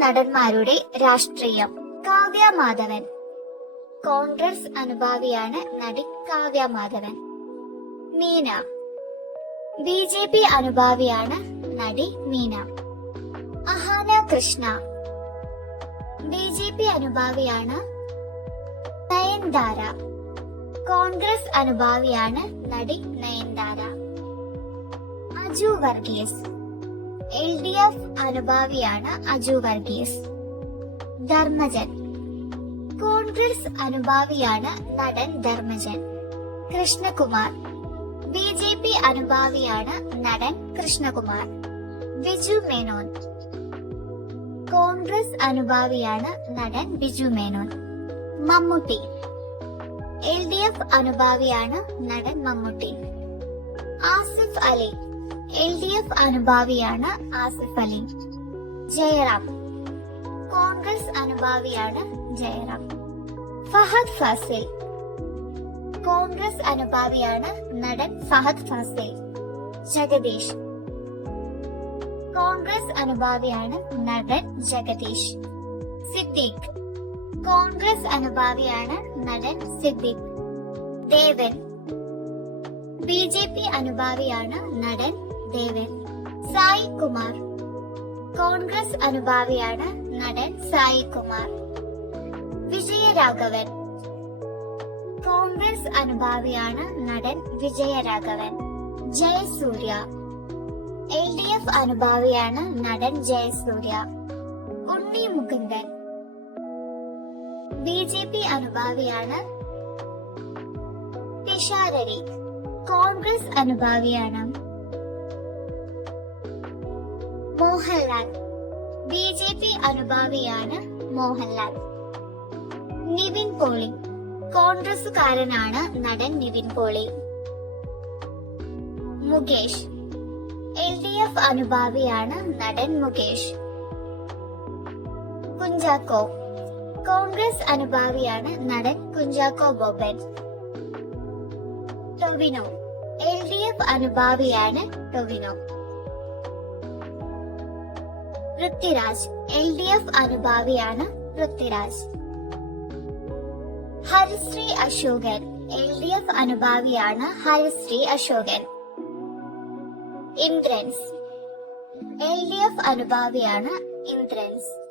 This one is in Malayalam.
നടന്മാരുടെ രാഷ്ട്രീയം. കാവ്യ മാധവൻ. കോൺഗ്രസ് അനുഭാവിയാണ് നടി കാവ്യ മാധവൻ. മീന. BJP അനുഭാവിയാണ് നടി മീന. അഹാന കൃഷ്ണ. BJP അനുഭാവിയാണ് നയൻതാര. കോൺഗ്രസ് അനുഭാവിയാണ് നടി നയൻതാര. അജു വർഗീസ്. LDF അനുഭാവിയാണ് അജു വർഗീസ്. ധർമ്മജൻ. കോൺഗ്രസ് അനുഭാവിയാണ് നടൻ ധർമ്മജൻ. കൃഷ്ണകുമാർ. BJP അനുഭാവിയാണ് നടൻ കൃഷ്ണകുമാർ. ബിജു മേനോൻ. കോൺഗ്രസ് അനുഭാവിയാണ് നടൻ ബിജു മേനോൻ. മമ്മൂട്ടി. LDF അനുഭാവിയാണ് നടൻ മമ്മൂട്ടി. ആസിഫ് അലി. LDF അനുഭാവിയാണ് ആസിഫ് അലി. ജയറാം. കോൺഗ്രസ് അനുഭാവിയാണ് ജയറാം. ഫഹദ് ഫാസിൽ. കോൺഗ്രസ് അനുഭാവിയാണ് നടൻ ഫഹദ് ഫാസിൽ. ജഗദീഷ്. കോൺഗ്രസ് അനുഭാവിയാണ് നടൻ ജഗദീഷ്. സിദ്ദീഖ്. കോൺഗ്രസ് അനുഭാവിയാണ് നടൻ സിദ്ദീഖ്. ദേവൻ. BJP അനുഭാവിയാണ് നടൻ ദേവൻ. സായി കുമാർ. കോൺഗ്രസ് അനുഭാവിയാണ് നടൻ സായി കുമാർ. വിജയരാഘവൻ. കോൺഗ്രസ് അനുഭാവിയാണ് നടൻ വിജയരാഘവൻ. ജയസൂര്യ. LDF അനുഭാവിയാണ് നടൻ ജയസൂര്യ. ഉണ്ണി മുകുന്ദൻ. BJP അനുഭാവിയാണ് പിഷാരടി. കോൺഗ്രസ് അനുഭാവിയാണ് മോഹൻലാൽ. BJP അനുഭാവിയാണ് മോഹൻലാൽ. നിവിൻ പോളി. കോൺഗ്രസുകാരനാണ് നടൻ നിവിൻ പോളി. മുകേഷ്. LDF അനുഭാവിയാണ് നടൻ മുകേഷ്. കുഞ്ചാക്കോ. കോൺഗ്രസ് അനുഭാവിയാണ് നടൻ കുഞ്ചാക്കോ ബോബൻ. ടൊവിനോ. LDF അനുഭാവിയാണ് ടൊവിനോ. പൃഥ്വിരാജ്. LDF അനുഭാവിയാണ് പൃഥ്വിരാജ്. ഹരിശ്രീ അശോകൻ. LDF അനുഭാവിയാണ് ഹരിശ്രീ അശോകൻ. ഇന്ദ്രൻസ്. LDF അനുഭാവിയാണ് ഇന്ദ്രൻസ്.